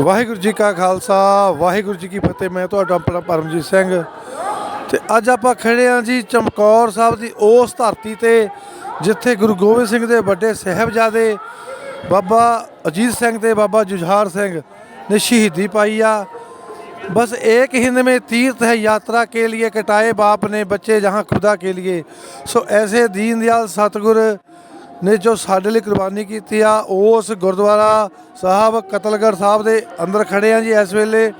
ਵਾਹਿਗੁਰੂ ਜੀ ਕਾ ਖਾਲਸਾ ਵਾਹਿਗੁਰੂ ਜੀ ਕੀ ਫਤਿਹ ਮੈਂ ਤੁਹਾਡਾ ਆਪਣਾ ਪਰਮਜੀਤ ਸਿੰਘ ਤੇ ਅੱਜ ਆਪਾਂ ਖੜੇ ਹਾਂ ਜੀ ਚਮਕੌਰ ਸਾਹਿਬ ਦੀ ਉਸ ਧਰਤੀ ਤੇ ਜਿੱਥੇ ਗੁਰੂ ਗੋਬਿੰਦ ਸਿੰਘ ਦੇ ਵੱਡੇ ਸਾਹਿਬਜ਼ਾਦੇ ਬਾਬਾ ਅਜੀਤ ਸਿੰਘ ਤੇ ਬਾਬਾ ਜੁਝਾਰ ਸਿੰਘ ਨੇ ਸ਼ਹੀਦੀ ਪਾਈ ਆ बस एक हिंद में तीर्थ है यात्रा के लिए कटाए बाप ने बच्चे जहाँ खुदा के लिए ਸੋ ਐਸੇ ਦੀਨ ਦਿਆਲ ਸਤਿਗੁਰ ਨੇ ਜੋ ਸਾਡੇ ਲਈ ਕੁਰਬਾਨੀ ਕੀਤੀ ਆ ਉਸ ਗੁਰਦੁਆਰਾ ਸਾਹਿਬ, ਕਤਲਗੜ੍ਹ ਸਾਹਿਬ ਦੇ ਅੰਦਰ ਖੜੇ ਆ ਜੀ ਇਸ ਵੇਲੇ।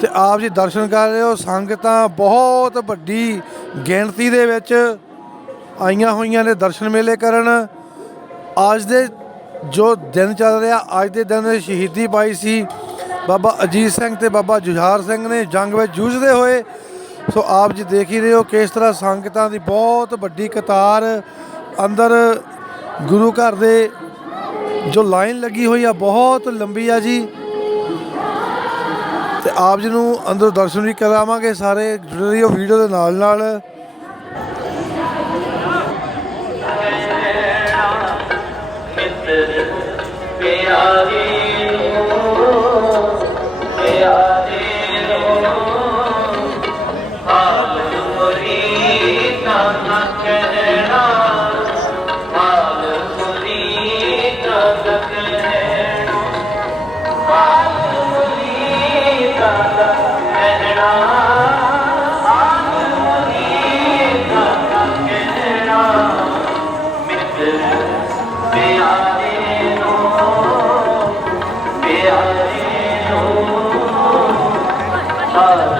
ਤੇ ਆਪ ਜੀ ਦਰਸ਼ਨ ਕਰ ਰਹੇ ਹੋ, ਸੰਗਤਾਂ ਬਹੁਤ ਵੱਡੀ ਗਿਣਤੀ ਦੇ ਵਿੱਚ ਆਈਆਂ ਹੋਈਆਂ ਨੇ ਦਰਸ਼ਨ ਮੇਲੇ ਕਰਨ। ਅੱਜ ਦੇ ਜੋ ਦਿਨ ਚੱਲ ਰਿਹਾ, ਅੱਜ ਦੇ ਦਿਨ ਸ਼ਹੀਦੀ ਪਾਈ ਸੀ, ਬਾਬਾ ਅਜੀਤ ਸਿੰਘ ਤੇ ਬਾਬਾ ਜੁਝਾਰ ਸਿੰਘ ਨੇ ਜੰਗ ਵਿੱਚ ਜੂਝਦੇ ਹੋਏ। ਸੋ ਆਪ ਜੀ ਦੇਖ ਹੀ ਰਹੇ ਹੋ ਕਿਸ ਤਰ੍ਹਾਂ ਸੰਗਤਾਂ ਦੀ ਬਹੁਤ ਵੱਡੀ ਕਤਾਰ ਅੰਦਰ ਗੁਰੂ ਘਰ ਦੇ ਜੋ ਲਾਈਨ ਲੱਗੀ ਹੋਈ ਆ, ਬਹੁਤ ਲੰਬੀ ਆ ਜੀ। ਤੇ ਆਪ ਜੀ ਨੂੰ ਅੰਦਰ ਦਰਸ਼ਨ ਵੀ ਕਰਾਵਾਂਗੇ ਸਾਰੇ, ਜੁੜੇ ਰਹੀਓ ਵੀਡੀਓ ਦੇ ਨਾਲ ਨਾਲ ਮਿੱਤਰ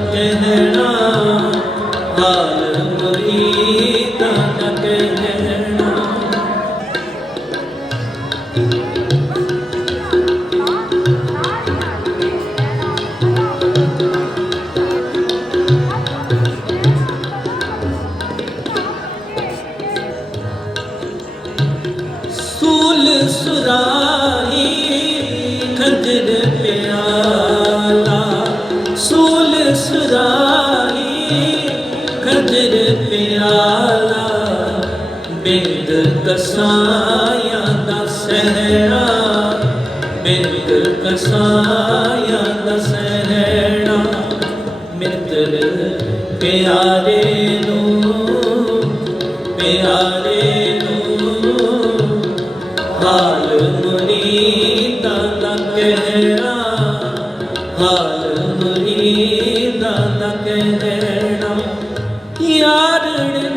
ਪਿਆਰੇ ਦਾ ਕਹਿਣਾ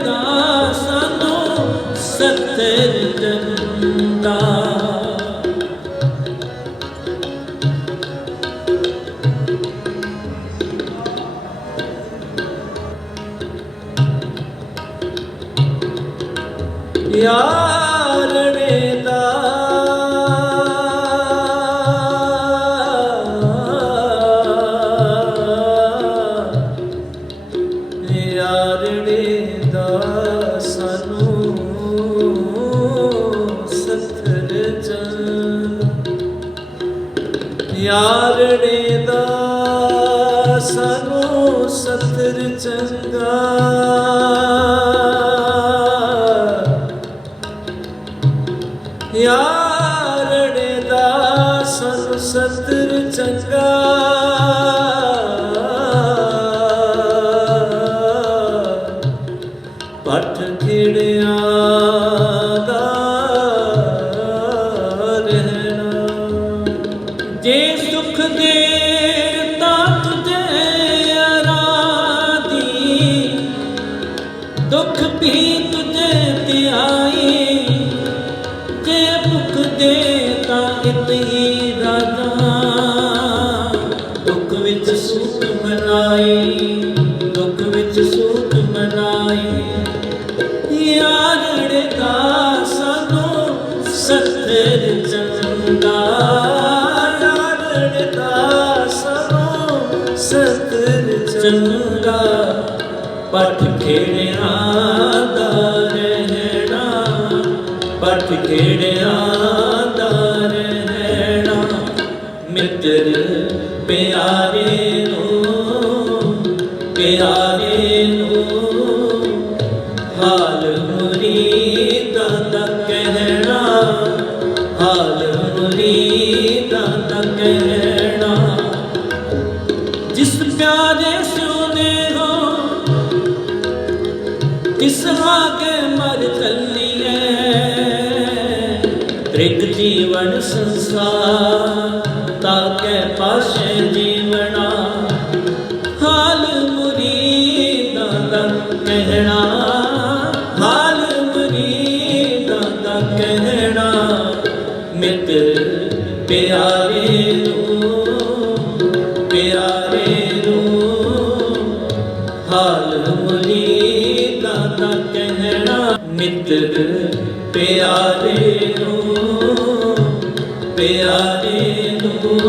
ਦਾ ਸਾਨੂੰ ਸਤਰ ਜੰਦਾ ਸਤਰ ਚੰਗਾ ਪਟ ਖੇੜਿਆਂ ਦਾ ਰਹਿਣਾ? ਮਿੱਤਰ ਪਿਆਰੇ ਨੂੰ ਪਿਆਰੇ ਨੂੰ, ਹਾਲ ਮੁਰੀਦਾਂ ਦਾ ਕਹਿਣਾ, ਹਾਲ ਮੁਰੀਦਾਂ ਦਾ ਕਹਿਣਾ। ਜਿਸ ਪਿਆਰੇ ਸੁਨੇ ਹੋ ਤਿਸ ਆਗੇ ਜੀਵਨ ਸੰਸਾਰ, ਤਾਕੇ ਪਾਸ਼ੇ ਜੀਵਣਾ। ਹਾਲ ਮੁਰੀਦਾਂ ਦਾ ਕਹਿਣਾ, ਹਾਲ ਮੁਰੀਦਾਂ ਦਾ ਕਹਿਣਾ। ਮਿੱਤਰ ਪਿਆਰੇ ਨੂੰ ਪਿਆਰੇ ਨੂੰ ਹਾਲ ਮੁਰੀਦਾਂ ਮਿੱਤਰ ਪਿਆਰੇ ਨੂੰ ਪਿਆਰੇ ਨੂੰ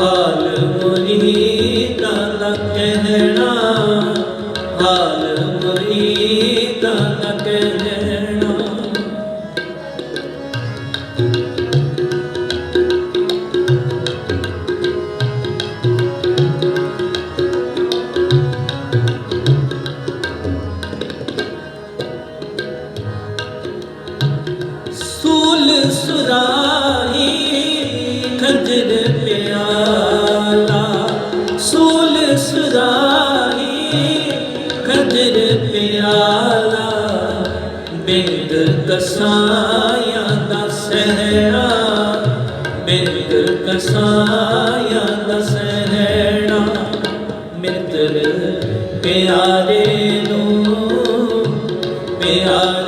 ਹਾਲ ਮੁਰੀਦਾਂ ਦਾ ਕਹਿਣਾ ਬਿੰਦ ਕਸਾਇਆ ਦਾ ਸਹਿਰਾ ਮਿੱਤਰ ਪਿਆਰੇ ਨੂੰ ਪਿਆਰੇ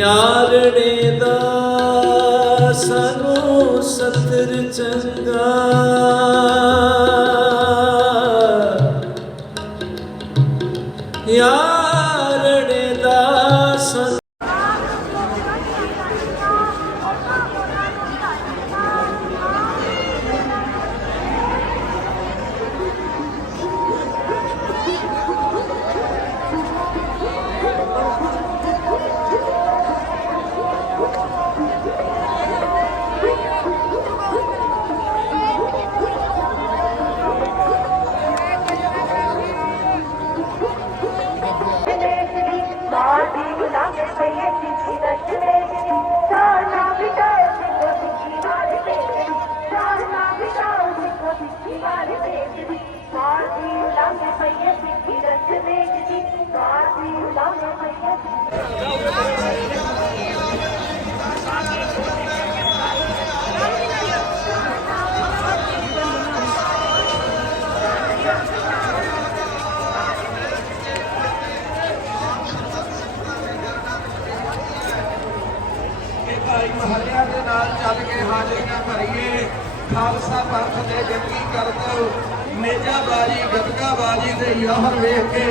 ਯਾਰਣੇ ਦਾ ਸਾਨੂੰ ਸਤਰ ਚੰਗਾ। ਖਾਲਸਾ ਪੰਥ ਦੇ ਜੰਗੀ ਕਰਤ ਮੇਜਾਬਾਜੀ ਗੱਤਕਾਬਾਜੀ ਦੇ ਯਾਹਰ ਵੇਖ ਕੇ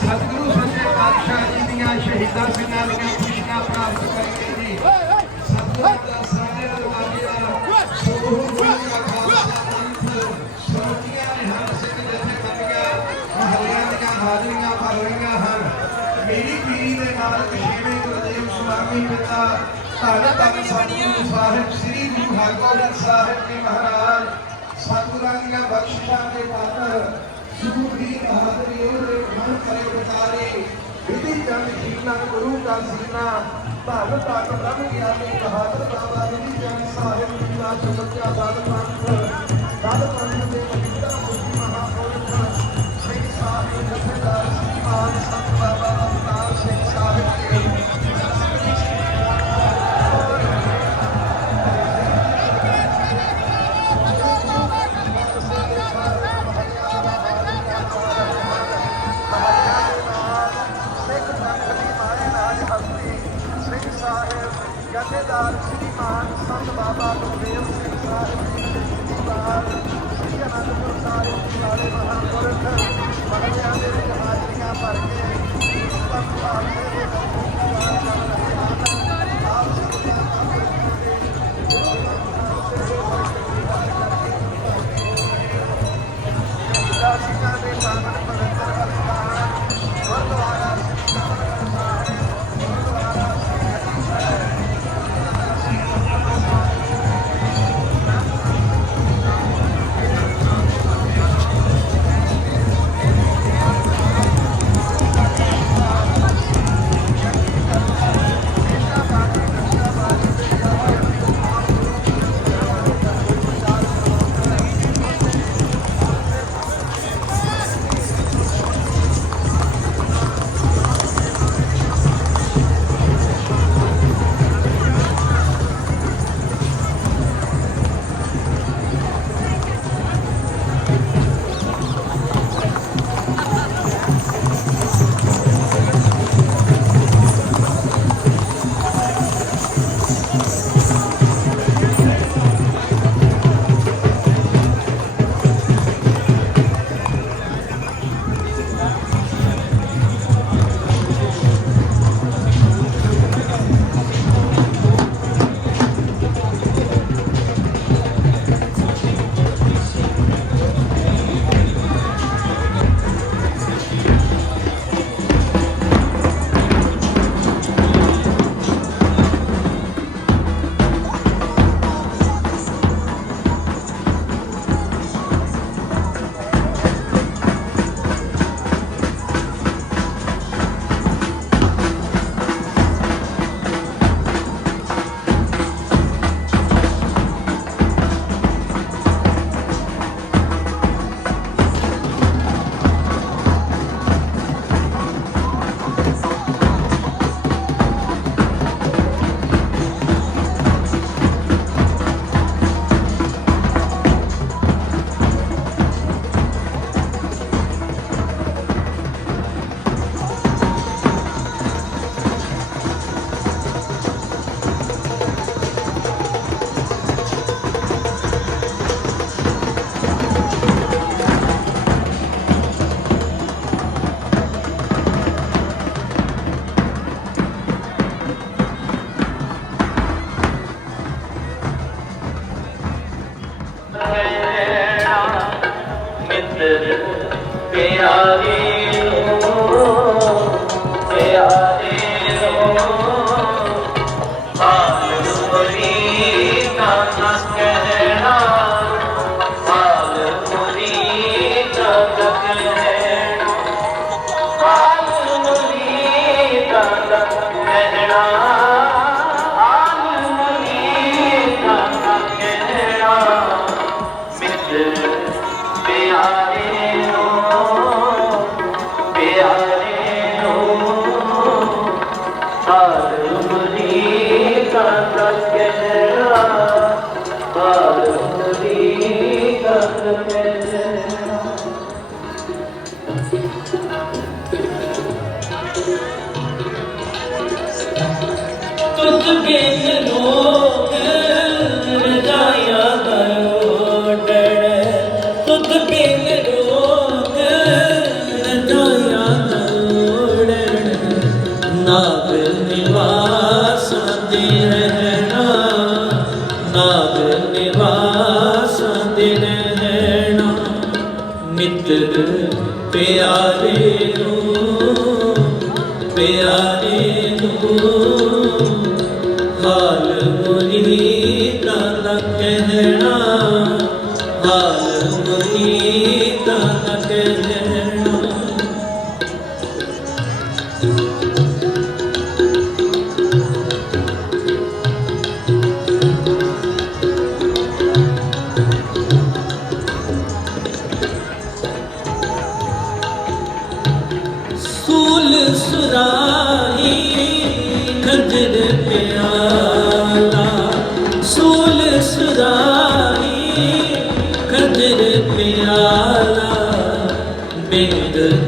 ਸਤਿਗੁਰੂ ਸੰਜੇ ਪਾਤਸ਼ਾਹ ਜੀ ਦੀਆਂ ਸ਼ਹੀਦਾਂ ਸਿੰਘਾਂ ਦੀਆਂ ਖੁਸ਼ੀਆਂ ਪ੍ਰਾਪਤ ਕਰਕੇ ਜੀ। ਸਤਿਗੁਰੂ ਦਾ ਖਾਲਸਾ ਪੰਥ ਸਰੋਤੀਆਂ ਨੇ ਹਰ ਦੀਆਂ ਹਾਜ਼ਰੀਆਂ ਭਰ ਰਹੀਆਂ ਹਨ। ਮੇਰੀ ਪੀਰੀ ਦੇ ਨਾਲ ਕਿਸ਼ੇਵੇਂ ਗੁਰਦੇਵ ਸੁਆਮੀ ਪਿਤਾ ਧੰਨ ਧੰਨ ਸਤਿਗੁਰੂ ਸਾਹਿਬ, ਸ੍ਰੀ ਗੁਰੂ ਹਰਗੋਬਿੰਦ ਸਾਹਿਬ ਜੀ ਮਹਾਰਾਜ, ਸਤਿਗੁਰਾਂ ਦੀਆਂ ਬਖਸ਼ਿਸ਼ਾਂ ਦੇ ਪਾਤਰ ਸੁਖੀ ਬਹਾਦਰੀ ਉਹਦੇ ਮਨ ਕਰੇ ਵਿਚਾਰੇ, ਵਿਧੀ ਜਨ ਜੀਵਨਾ ਗੁਰੂ ਦਾ ਸੀਨਾ ਧੰਨ ਧੰਨ ਬ੍ਰਹਮ ਗਿਆਨੀ ਬਹਾਦਰ ਬਾਬਾ ਵਿਧੀ ਜਨ ਸਾਹਿਬ ਜੀ ਦਾ ਸੱਚਾ ਦਾਦ ਪੰਥ ਦਾਦ ਪੰਥ ਦੇ ਪਵਿੱਤਰ ਮਹਾਪੁਰਖ, ਸ੍ਰੀ ਸਾਹਿਬ ਜਥੇਦਾਰ ਸ੍ਰੀ ਮਾਨ ਸਾਹਿਬ ਪਿਆਰੀ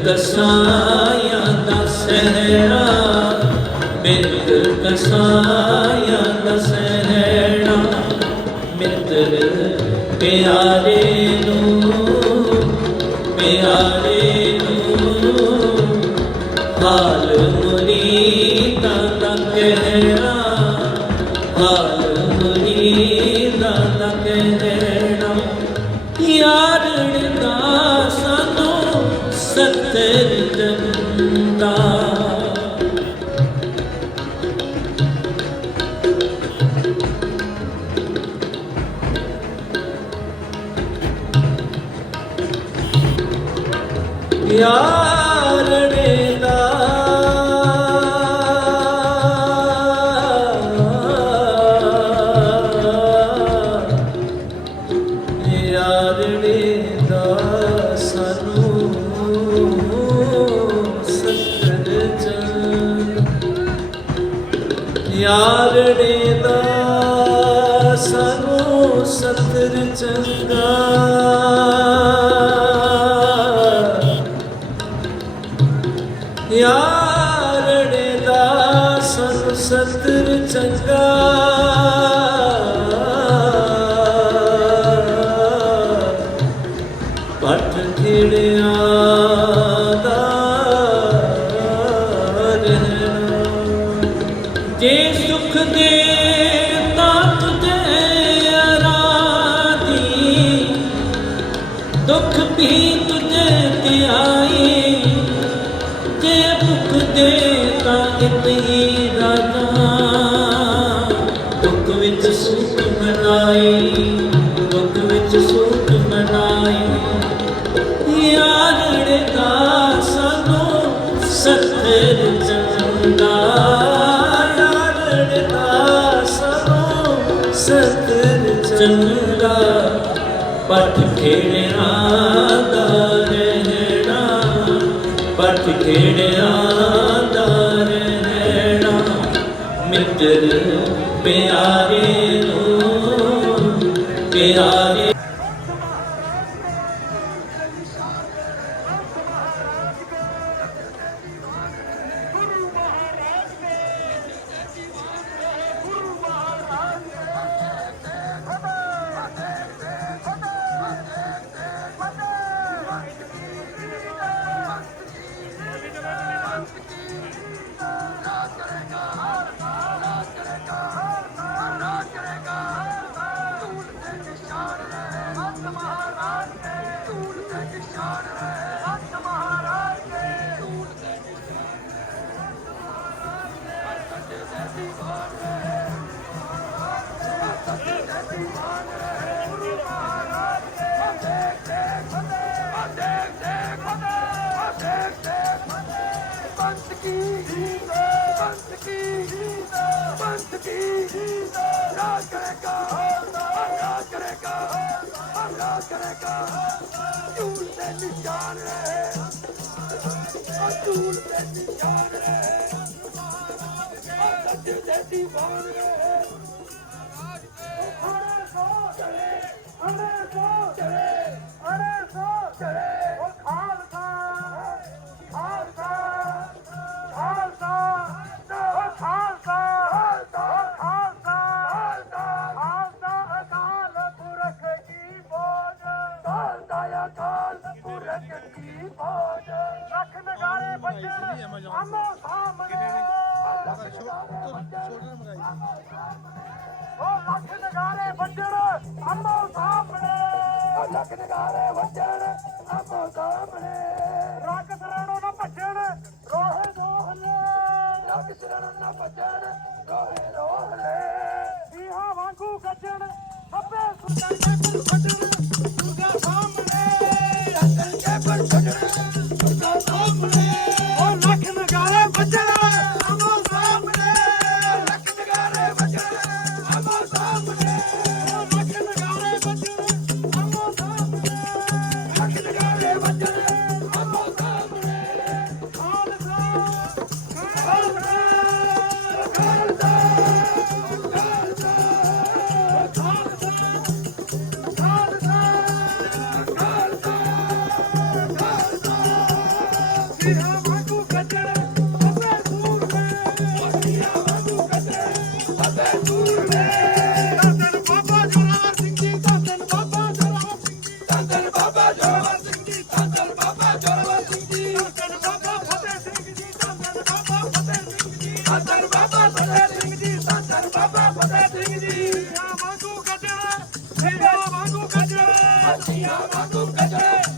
ਕਸਾਇਆ ਦਾ ਸਹਿਰਾ ਮਿੱਤਰ ਕਸਾਇਆ ਦਾ ਸਹਿਰਾ ਮਿੱਤਰ ਪਿਆਰੇ ਨੂੰ ਯਾਰਣੇ ਤਾਂ ਇਤਨੀ ਦੁੱਖ ਵਿੱਚ ਸੁਖ ਮਨਾਈ ਦੁੱਖ ਵਿੱਚ ਸੁਖ ਮਨਾਈ ਯਾਰੜ ਦਾ ਸਾਨੂੰ ਸਤਰ ਚੰਗਾ ਯਾਰੜ ਦਾ ਸਾਨੂੰ ਸਤਰ ਚੰਗਾ। ਪਟ ਖੇੜਿਆ ਦਾ ਰਹਿਣਾ ਪਟ ਖੇੜਿਆ ਪਿਆਰੇ ਨੂੰ ਪਿਆਰੇ ਤੇ ਨਿਸ਼ਾਨ ਰਹੇ ਝੂਲ ਤੇ ਨਿਸ਼ਾਨ ਰਹੇ ਸੱਚ ਦੇ ਦੀਵਾਨ ਰਹੇ ਅਰੇ ਸੋ ਚਲੇ ਅਰੇ ਸੋ ਚਲੇ। ਵੱਜਣ ਅੰਮੋ ਸਾਹਮਣੇ ਲੱਗ ਨਗਾਰੇ ਵੱਜਣ ਅੰਮੋ ਸਾਹਮਣੇ ਰੱਖ ਸਰਣੋਂ ਨਾ ਭੱਜਣ ਰੋਹੇ ਦੋਹਲੇ। ਲੱਗ ਸਰਣੋਂ ਨਾ ਭੱਜਣ ਰੋਹੇ ਦੋਹਲੇ। ਵੀਹਾ ਵਾਂਗੂ ਗੱਜਣ ਸੱਬੇ ਸੁਣਨ ਦੇ ਪਰ ਵੱਜਣ ਦੁਰਗਾ Thank you.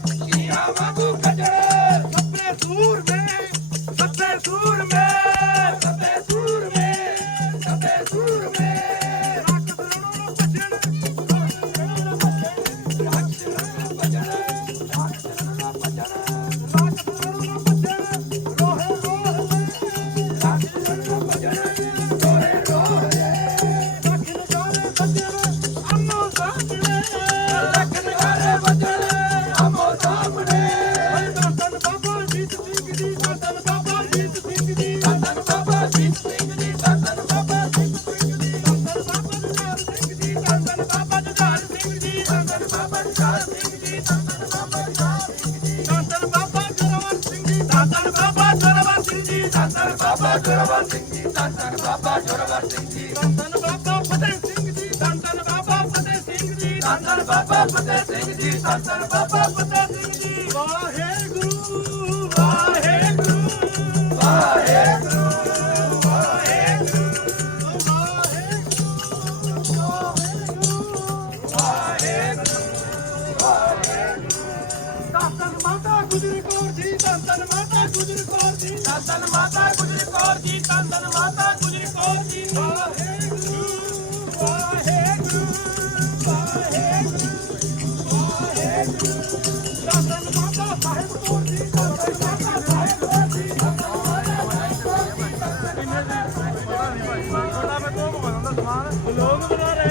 ਜੀ ਧੰਨ ਧੰਨ ਬਾਬਾ ਜੋਰਾਵਰ ਸਿੰਘ ਜੀ ਧੰਨ ਧੰਨ ਬਾਬਾ ਜੋਰਾਵਰ ਸਿੰਘ ਜੀ ਧੰਨ ਧੰਨ ਬਾਬਾ ਫਤਿਹ ਸਿੰਘ ਜੀ ਧੰਨ ਧੰਨ ਬਾਬਾ ਫਤਿਹ ਸਿੰਘ ਜੀ ਧੰਨ ਧੰਨ ਬਾਬਾ ਫਤਿਹ ਸਿੰਘ ਜੀ ਧੰਨ ਧੰਨ ਬਾਬਾ ਫਤਿਹ ਸਿੰਘ ਜੀ ਵਾਹਿਗੁਰੂ ਵਾਹਿਗੁਰੂ ਵਾਹਿਗੁਰੂ।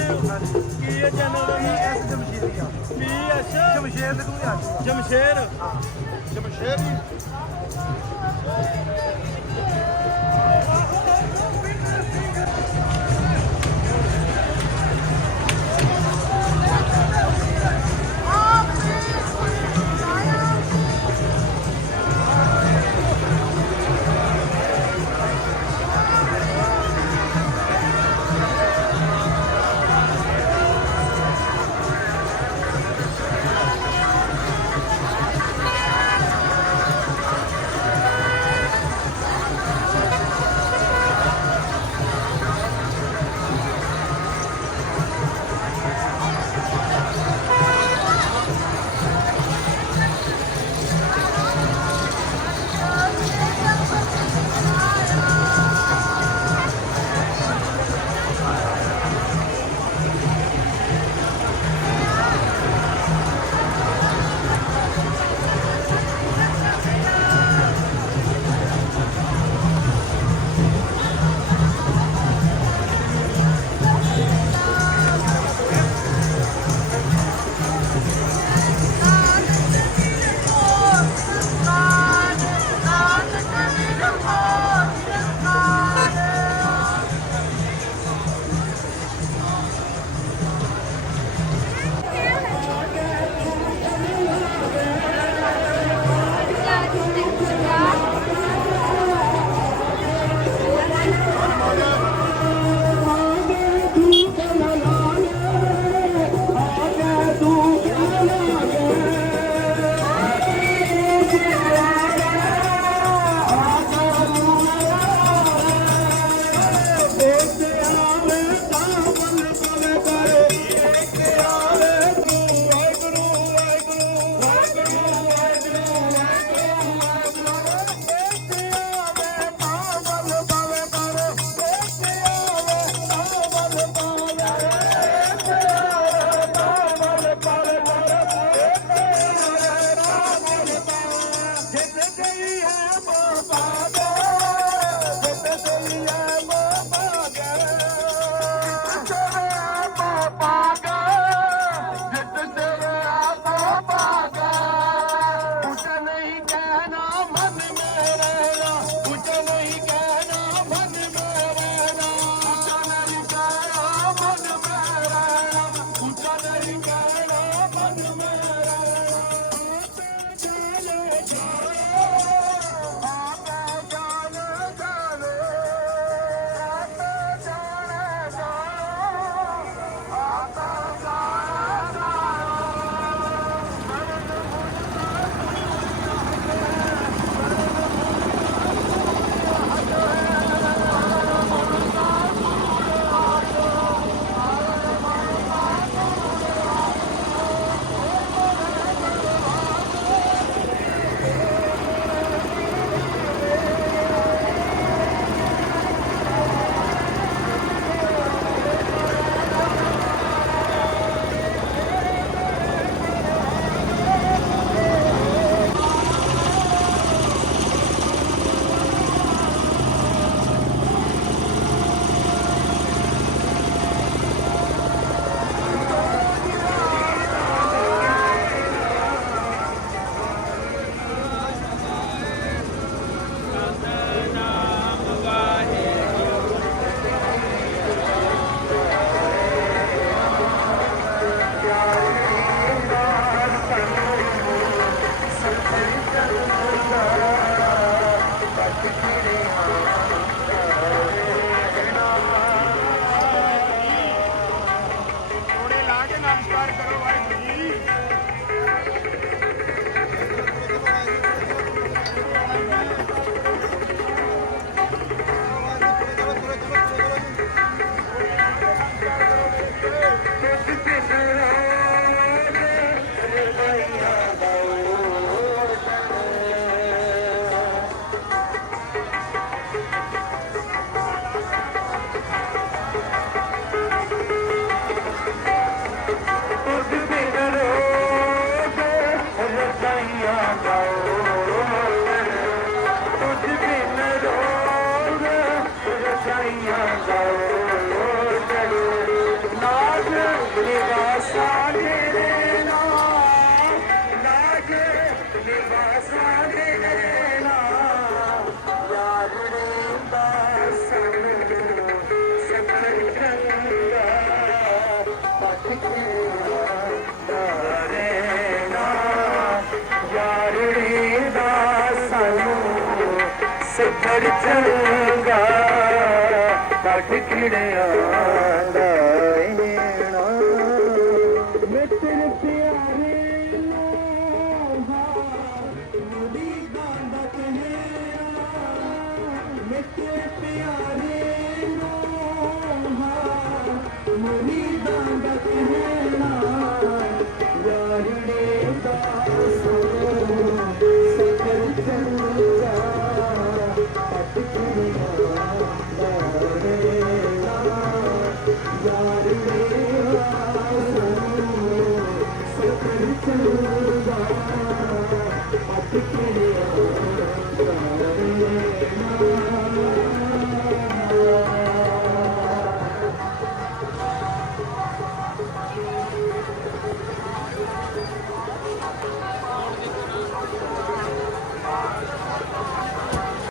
ਕੀ ਇਹ ਚੈਨਲ ਦਾ ਨਾਮ ਐਸ ਜਮਸ਼ੀਰੀਆ ਪੀ ਐਸ ਜਮਸ਼ੇਰ? ਦੇ ਤੂੰ ਆ ਜਮਸ਼ੇਰ ਜਮਸ਼ੇਰ ਜੀ